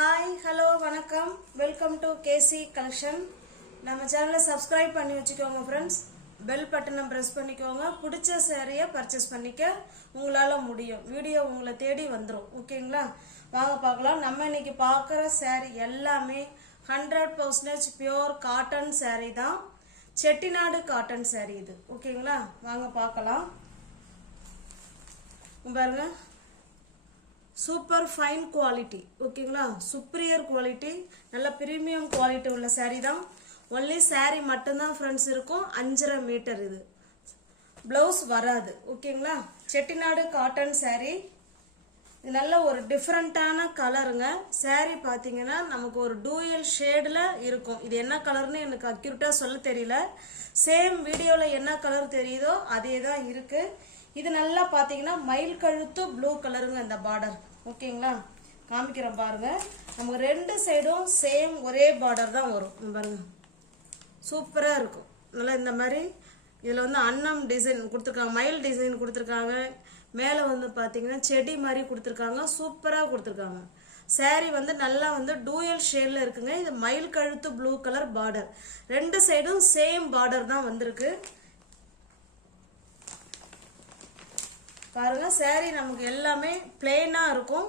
Hi, hello, வணக்கம். Welcome to KC Collection. நம்ம சேனலை சப்ஸ்கிரைப் பண்ணி வச்சுக்கோங்க ஃப்ரெண்ட்ஸ். பெல் பட்டனை பிரஸ் பண்ணிக்கோங்க. பிடிச்ச சாரியை பர்ச்சேஸ் பண்ணிக்க உங்களால் முடியும். வீடியோ உங்களை தேடி வந்துடும். ஓகேங்களா? வாங்க பார்க்கலாம். நம்ம இன்னைக்கு பார்க்குற சாரி எல்லாமே 100% பியோர் காட்டன் சாரி தான். செட்டிநாடு காட்டன் சாரி இது. ஓகேங்களா? வாங்க பார்க்கலாம். பாருங்க, சூப்பர் ஃபைன் குவாலிட்டி. ஓகேங்களா? சுப்ரியர் குவாலிட்டி, நல்ல பிரீமியம் குவாலிட்டி உள்ள சாரீ தான். ஒன்லி சாரீ மட்டும்தான் ஃப்ரெண்ட்ஸ் இருக்கும். 5.5 மீட்டர் இது. பிளவுஸ் வராது. ஓகேங்களா? செட்டிநாடு காட்டன் சாரீ. இது நல்ல ஒரு டிஃப்ரெண்டான கலருங்க. சாரீ பார்த்தீங்கன்னா நமக்கு ஒரு டூயல் ஷேடில் இருக்கும். இது என்ன கலர்னு எனக்கு அக்யூரேட்டாக சொல்ல தெரியல. சேம் வீடியோவில் என்ன கலர் தெரியுதோ அதே தான் இருக்கு. இது நல்லா பார்த்தீங்கன்னா மயில் கழுத்து ப்ளூ கலருங்க இந்த பார்டர். ஓகேங்களா? காமிக்கிறேன் பாருங்க. நமக்கு ரெண்டு சைடும் சேம் ஒரே பார்டர் தான் வரும். பாருங்க, சூப்பராக இருக்கும். நல்லா இந்த மாதிரி இதில் வந்து அன்னம் டிசைன் கொடுத்துருக்காங்க, மயில் டிசைன் கொடுத்துருக்காங்க. மேலே வந்து பார்த்தீங்கன்னா செடி மாதிரி கொடுத்துருக்காங்க. சூப்பராக கொடுத்துருக்காங்க. சாரீ வந்து நல்லா வந்து டூயல் ஷேடில் இருக்குங்க. இது மயில் கழுத்து ப்ளூ கலர் பார்டர். ரெண்டு சைடும் சேம் பார்டர் தான் வந்திருக்கு. பாருங்க, சாரீ நமக்கு எல்லாமே பிளெயினா இருக்கும்.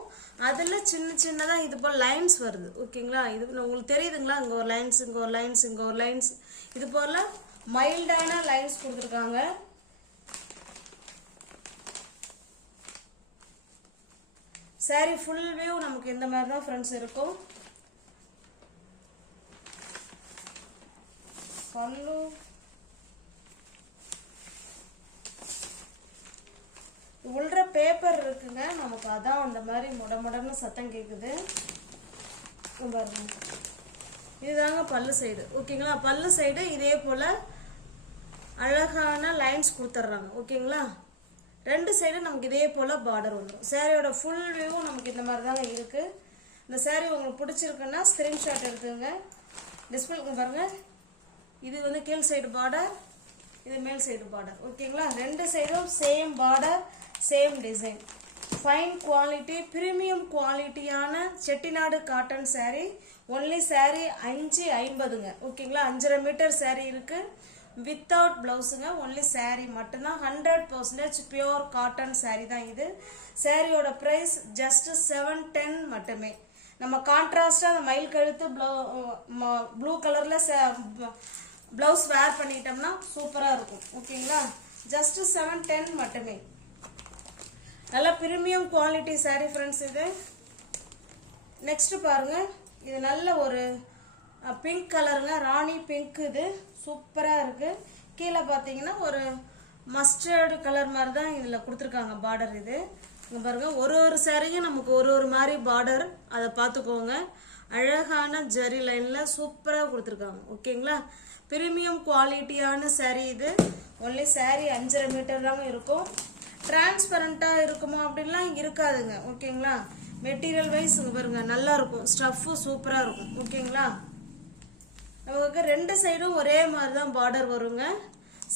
அதுல சின்ன சின்னதா இது போல லைன்ஸ் வருது. ஓகேங்களா? இது உங்களுக்கு தெரியுதுங்களா? இங்க ஒரு லைன்ஸ், இங்க ஒரு லைன்ஸ், இங்க ஒரு லைன்ஸ், இது போல மைல்டான லைன்ஸ் கொடுத்துருக்காங்க. சாரீ ஃபுல் வியூ நமக்கு இந்த மாதிரி தான் ஃப்ரெண்ட்ஸ் இருக்கும். பல்லு உள்ள பேப்பர் இருக்குங்க நமக்கு, அதான் அந்த மாதிரி முடமுடன்னு சத்தம் கேட்குது. இதுதாங்க பல்லு சைடு. ஓகேங்களா? பல்லு சைடு இதே போல அழகான லைன்ஸ் கொடுத்துட்றாங்க. ஓகேங்களா? ரெண்டு சைடு நமக்கு இதே போல பார்டர் வந்துடும். சாரியோட ஃபுல் வியூவும் நமக்கு இந்த மாதிரி தாங்க இருக்கு. இந்த சாரி உங்களுக்கு பிடிச்சிருக்குன்னா ஸ்கிரீன்ஷாட் எடுத்துங்க. டிஸ்பிளே பாருங்க, இது வந்து கீழ் சைடு பார்டர், இது மேல் சைடு பார்டர். ஓகேங்களா? ரெண்டு சைடும் same border, same design. Fine quality, premium குவாலிட்டியான செட்டிநாடு காட்டன் சாரீ. ஒன்லி சாரீ 5.50ங்க. ஓகேங்களா? 5.5 மீட்டர் சாரீ இருக்கு. வித்தவுட் பிளவுஸுங்க. ஒன்லி சாரீ மட்டும்தான். 100% பியோர் காட்டன் சாரீ தான் இது. சாரியோட பிரைஸ் ஜஸ்ட் 710 மட்டுமே. நம்ம கான்ட்ராஸ்டா அந்த மயில் கழுத்து ப்ளூ கலர்ல பிளவுஸ் வேர் பண்ணிட்டோம்னா சூப்பரா இருக்கும். ஓகேங்களா? ஜஸ்ட் 710 மட்டுமே. நல்ல பிரீமியம் குவாலிட்டி சாரி ஃப்ரெண்ட்ஸ் இது. நெக்ஸ்ட் பாருங்க, இது நல்ல ஒரு பிங்க் கலருங்க, ராணி பிங்க். இது சூப்பரா இருக்கு. கீழே பார்த்தீங்கன்னா ஒரு மஸ்டர்டு கலர் மாதிரி தான் இதில் கொடுத்துருக்காங்க பார்டர். இது இங்கே பாருங்க, ஒரு ஒரு சாரியும் நமக்கு ஒரு ஒரு மாதிரி பார்டர். அதை பார்த்துக்கோங்க. அழகான ஜரி லைன்ல சூப்பராக கொடுத்துருக்காங்க. ஓகேங்களா? பிரீமியம் குவாலிட்டியான சாரீ இது. ஒன்லி சாரீ 5.5 மீட்டர் தாங்க இருக்கும். டிரான்ஸ்பரண்டா இருக்குமோ அப்படின்லாம் இருக்காதுங்க. ஓகேங்களா? மெட்டீரியல் வைஸ் பாருங்க, நல்லா இருக்கும். ஸ்டஃப்பு சூப்பரா இருக்கும். ஓகேங்களா? நமக்கு ரெண்டு சைடும் ஒரே மாதிரி தான் பார்டர் வருங்க.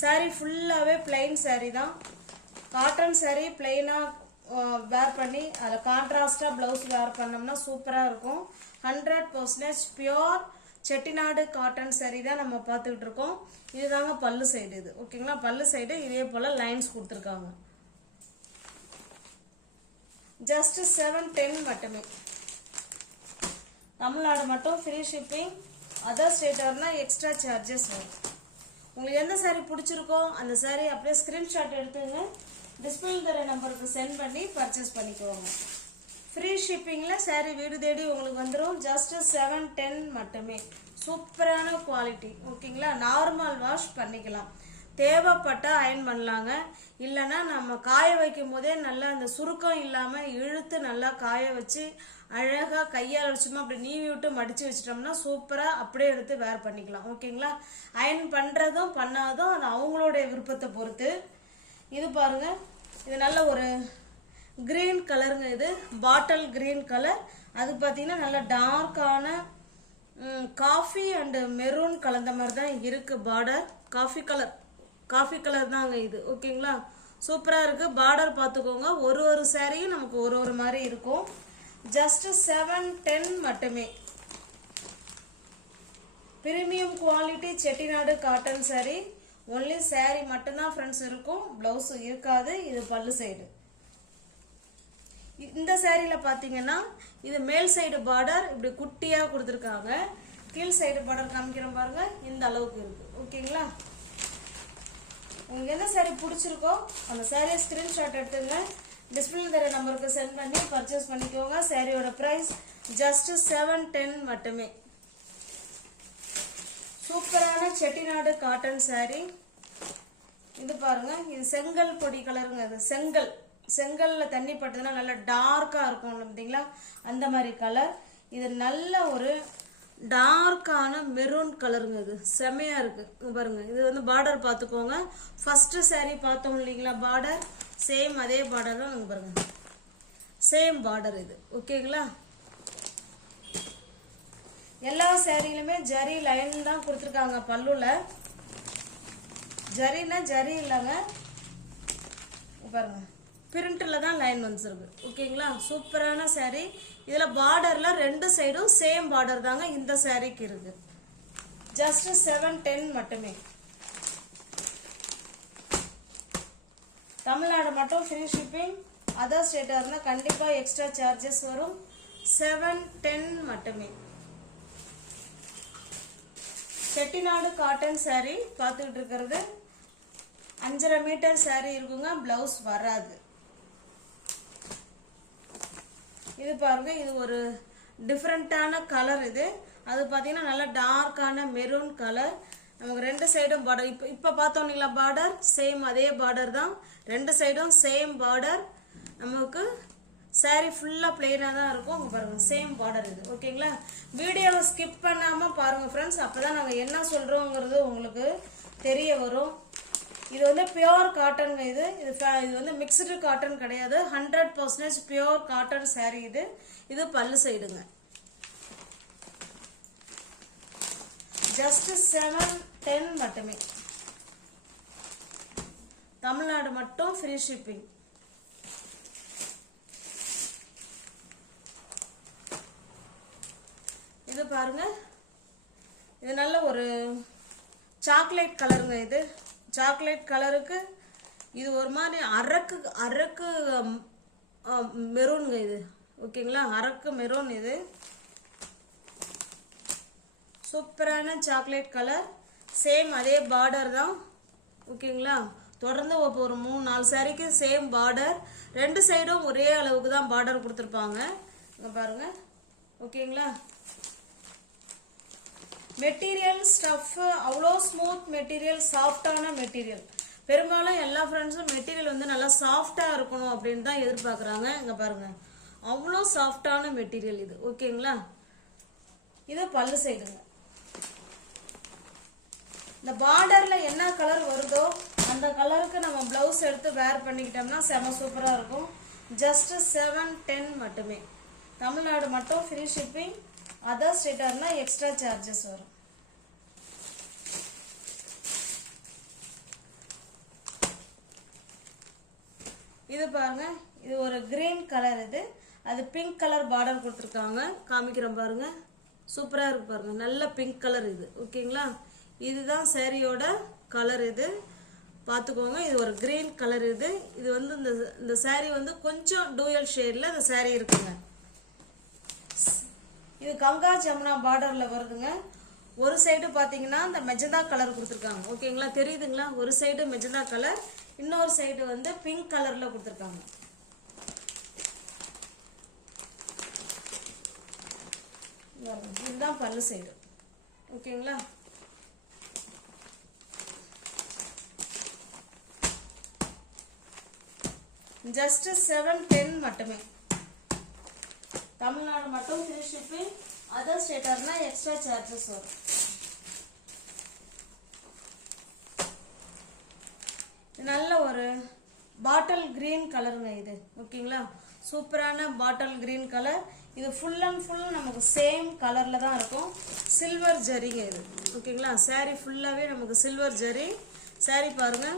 சாரீ ஃபுல்லாவே பிளைன் சாரீ தான். காட்டன் சாரீ பிளைனா வேர் பண்ணி அதில் கான்ட்ராஸ்டா பிளவுஸ் வேர் பண்ணோம்னா சூப்பரா இருக்கும். 100% பியோர் செட்டிநாடு காட்டன் சாரீ தான் நம்ம பார்த்துக்கிட்டு இருக்கோம். இதுதாங்க பல்லு சைடு. இது ஓகேங்களா? பல்லு சைடு இதே போல லைன்ஸ் கொடுத்துருக்காங்க. ஜஸ்ட் 710 மட்டுமே. தமிழ்நாடு மட்டும் ஃப்ரீ ஷிப்பிங். அதர் ஸ்டேட் வரனா எக்ஸ்ட்ரா சார்ஜஸ் வரும். உங்களுக்கு எந்த சாரீ பிடிச்சிருக்கோ அந்த சாரீ அப்படியே ஸ்கிரீன்ஷாட் எடுத்துங்க. டிஸ்பிளே தர நம்பருக்கு சென்ட் பண்ணி பர்ச்சேஸ் பண்ணிக்கோங்க. ஃப்ரீ ஷிப்பிங்ல சாரீ வீடு தேடி உங்களுக்கு வந்துடும். ஜஸ்ட் 710 மட்டுமே. சூப்பரான குவாலிட்டி. ஓகேங்களா? நார்மல் வாஷ் பண்ணிக்கலாம். தேவைப்பட்டா அயன் பண்ணலாங்க. இல்லைன்னா நம்ம காய வைக்கும் போதே நல்லா அந்த சுருக்கம் இல்லாமல் இழுத்து நல்லா காய வச்சு அழகாக கையால் வச்சுமா அப்படி நீவி விட்டு மடித்து வச்சிட்டோம்னா சூப்பராக அப்படியே எடுத்து வேர் பண்ணிக்கலாம். ஓகேங்களா? அயன் பண்ணுறதும் பண்ணாததும் அது அவங்களுடைய விருப்பத்தை பொறுத்து. இது பாருங்க, இது நல்ல ஒரு கிரீன் கலருங்க. இது பாட்டில் கிரீன் கலர். அது பார்த்தீங்கன்னா நல்ல டார்க்கான காஃபி அண்ட் மெரூன் கலந்த மாதிரி தான் இருக்கு பார்டர். காஃபி கலர் தாங்க இது. ஓகேங்களா? சூப்பராக இருக்கு. பார்டர் பார்த்துக்கோங்க. ஒரு ஒரு சாரியும் நமக்கு ஒரு ஒரு மாதிரி இருக்கும். ஜஸ்ட் 710 மட்டுமே. Premium quality Chettinad cotton saree. Only saree மட்டும்தான் ஃப்ரெண்ட்ஸ் இருக்கும், பிளவுஸ் இருக்காது. இது பல்லு சைடு. இந்த சாரியில பாத்தீங்கன்னா இது மேல் சைடு பார்டர் இப்படி குட்டியா கொடுத்துருக்காங்க. கீழ் சைடு பார்டர் காமிக்கிறோம் பாருங்க, இந்த அளவுக்கு இருக்கு. ஓகேங்களா? உங்களுக்கு எந்த சாரி பிடிச்சிருக்கோ அந்த சாரியை ஸ்கிரீன்ஷாட் எடுத்துங்க, டிஸ்பிளே தர நம்பருக்கு சென்ட் பண்ணி பர்ச்சேஸ் பண்ணிக்கோங்க. சாரியோட பிரைஸ் ஜஸ்ட் 710 மட்டுமே. சூப்பரான செட்டிநாடு காட்டன் saree. இது பாருங்க, இது செங்கல் பொடி கலருங்க. இது செங்கல்ல தண்ணி பட்டதுன்னா நல்லா டார்க்கா இருக்கும் பார்த்தீங்களா, அந்த மாதிரி கலர். இது நல்ல ஒரு டார்க்கான மெரூன் கலருங்க. இது செமையா இருக்கு பாருங்க. இது வந்து பார்டர் பார்த்துக்கோங்க. ஃபர்ஸ்ட் saree பார்த்தோம் இல்லைங்களா பார்டர், சேம் அதே பார்டர் தான் பாருங்க, சேம் பார்டர் இது. ஓகேங்களா? எல்லா சாரியிலுமே ஜரி லைன் தான் கொடுத்துருக்காங்க. பல்லுல ஜரினா ஜரி இல்லைங்க, பாருங்க பிரிண்ட்ல தான் லைன் வந்துருக்கு. ஓகேங்களா? சூப்பரான saree. இதுல பார்டர்ல ரெண்டு சைடும் சேம் பார்டர் தாங்க இந்த சாரிக்கு இருக்கு. ஜஸ்ட் 710 மட்டுமே. தமிழ்நாடு மட்டும் ஃப்ரீ ஷிப்பிங். அதர் ஸ்டேட்டா இருந்தா கண்டிப்பா எக்ஸ்ட்ரா சார்ஜஸ் வரும். 710 மட்டுமே. செட்டிநாடு காட்டன் saree பார்த்துக்கிட்டு இருக்கிறது. 5.5 மீட்டர் saree இருக்குங்க, பிளவுஸ் வராது. இது பாருங்க, இது ஒரு டிஃப்ரெண்டான கலர். இது அது பார்த்தீங்கன்னா நல்லா டார்க்கான மெரூன் கலர். நமக்கு ரெண்டு சைடும் பார்டர், இப்போ பார்த்தோன்னீங்களா பார்டர், சேம் அதே பார்டர் தான். ரெண்டு சைடும் சேம் பார்டர். நமக்கு saree ஃபுல்லாக பிளெயினாக தான் இருக்கும். உங்க பாருங்க சேம் பார்டர் இது. ஓகேங்களா? வீடியோவை ஸ்கிப் பண்ணாமல் பாருங்க ஃப்ரெண்ட்ஸ், அப்போ தான் நாங்கள் என்ன சொல்கிறோங்கிறது உங்களுக்கு தெரிய வரும். இது வந்து பியோர் காட்டனுங்க. இது வந்து மிக்சடு காட்டன் கிடையாது, 100% பியோர் காட்டன் saree இது. இது பல்லு சைடுங்க. ஜஸ்ட் 710 மட்டுமே. தமிழ்நாடு மட்டும் ஃப்ரீ ஷிப்பிங். இது பாருங்க, இது நல்ல ஒரு சாக்லேட் கலருங்க. இது சாக்லேட் கலருக்கு இது ஒரு மாதிரி அரக்கு மெரூனுங்க இது. ஓகேங்களா? அரக்கு மெரூன். இது சூப்பரான சாக்லேட் கலர், சேம் அதே பார்டர் தான். ஓகேங்களா? தொடர்ந்து ஒரு 3-4 சாரிக்கு சேம் பார்டர். ரெண்டு சைடும் ஒரே அளவுக்கு தான் பார்டர் கொடுத்துருப்பாங்க. இங்க பாருங்க. ஓகேங்களா? மெட்டீரியல் ஸ்டஃப் அவ்வளோ ஸ்மூத் மெட்டீரியல், சாஃப்டான மெட்டீரியல். பெரும்பாலும் எல்லா ஃப்ரெண்ட்ஸும் மெட்டீரியல் வந்து நல்லா சாஃப்டா இருக்கணும் அப்படின்னு தான் எதிர்பார்க்குறாங்க. இங்க பாருங்க, அவ்வளோ சாஃப்டான மெட்டீரியல் இது. ஓகேங்களா? இது பல்லு சைடுங்க. இந்த பார்டர்ல என்ன கலர் வருதோ அந்த கலருக்கு நம்ம பிளவுஸ் எடுத்து வேர் பண்ணிக்கிட்டோம்னா செம சூப்பரா இருக்கும். ஜஸ்ட் 710 மட்டுமே. தமிழ்நாடு மட்டும் ஃப்ரீ ஷிப்பிங். அதர் ஸ்டேட்டா இருந்தா எக்ஸ்ட்ரா சார்ஜஸ் வரும். இது பாருங்க, இது ஒரு கிரீன் கலர். இது அது பிங்க் கலர் பார்டர் கொடுத்துருக்காங்க. காமிக்கிறோம் பாருங்க, சூப்பரா இருக்கு பாருங்க, நல்ல பிங்க் கலர் இது. ஓகேங்களா? இதுதான் சாரியோட கலர். இது பார்த்துக்கோங்க, இது ஒரு கிரீன் கலர். இது வந்து இந்த சாரி வந்து கொஞ்சம் டூயல் ஷேட்ல இந்த சாரி இருக்குங்க. இது கங்கா ஜமுனா பார்டர்ல வருதுங்க. ஒரு சைடு பாத்தீங்கன்னா இந்த மெஜந்தா கலர் கொடுத்துருக்காங்க. ஓகேங்களா? தெரியுதுங்களா? ஒரு சைடு மெஜந்தா கலர், இன்னொரு சைடு வந்து பிங்க் கலர்ல கொடுத்துருக்காங்க. இதுதான் பல்லு சைடு. ஓகேங்களா? ஜஸ்ட் 710 மட்டுமே. தமிழ்நாடு மட்டும் ஃப்ரீ ஷிப்பிங். அதர் ஸ்டேட்டர்னா எக்ஸ்ட்ரா சார்ஜஸ் வரும். நல்ல ஒரு பாட்டில் கிரீன் கலருங்க இது. ஓகேங்களா? சூப்பரான பாட்டில் கிரீன் கலர். இது ஃபுல் அண்ட் ஃபுல் நமக்கு சேம் கலர்ல தான் இருக்கும். சில்வர் ஜரிங்க இது. ஓகேங்களா? saree ஃபுல்லாவே நமக்கு சில்வர் ஜரி. saree பாருங்க,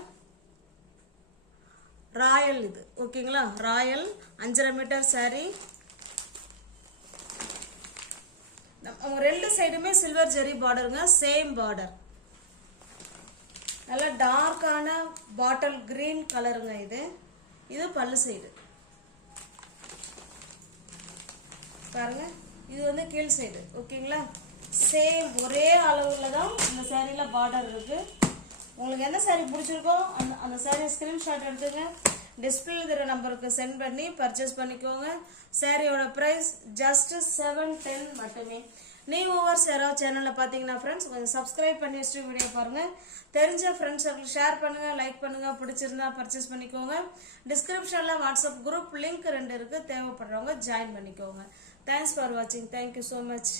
ராயல் இது. ஓகேங்களா? Royal 5.5 metre saree. ரெண்டு சைடுமே சில்வர் ஜெரி பார்டருங்க, சேம் பார்டர். நல்ல டார்க்கான பாட்டில் கிரீன் கலருங்க இது. இது பல்லு சைடு பாருங்க, இது வந்து கீழ் சைடு. ஓகேங்களா, சேம் ஒரே அளவுல தான் இந்த சாரியில பார்டர் இருக்கு. உங்களுக்கு எந்த சாரி பிடிச்சிருக்கோ அந்த சாரி ஸ்கிரீன்ஷாட் எடுத்துங்க, டிஸ்பிளே தர நம்பருக்கு சென்ட் பண்ணி பர்ச்சேஸ் பண்ணிக்கோங்க. சாரியோட பிரைஸ் ஜஸ்ட் 710 மட்டுமே. நியூ ஓவர்ஸ் யாராவது சேனலில் பார்த்தீங்கன்னா ஃப்ரெண்ட்ஸ் கொஞ்சம் சப்ஸ்கிரைப் பண்ணி வச்சுட்டு வீடியோ பாருங்கள். தெரிஞ்ச ஃப்ரெண்ட்ஸ் ஷேர் பண்ணுங்கள், லைக் பண்ணுங்கள், பிடிச்சிருந்தா பர்ச்சேஸ் பண்ணிக்கோங்க. டிஸ்கிரிப்ஷனில் வாட்ஸ்அப் குரூப் லிங்க் 2 இருக்குது, தேவைப்படுறவங்க ஜாயின் பண்ணிக்கோங்க. தேங்க்ஸ் ஃபார் வாட்சிங். Thank you so much.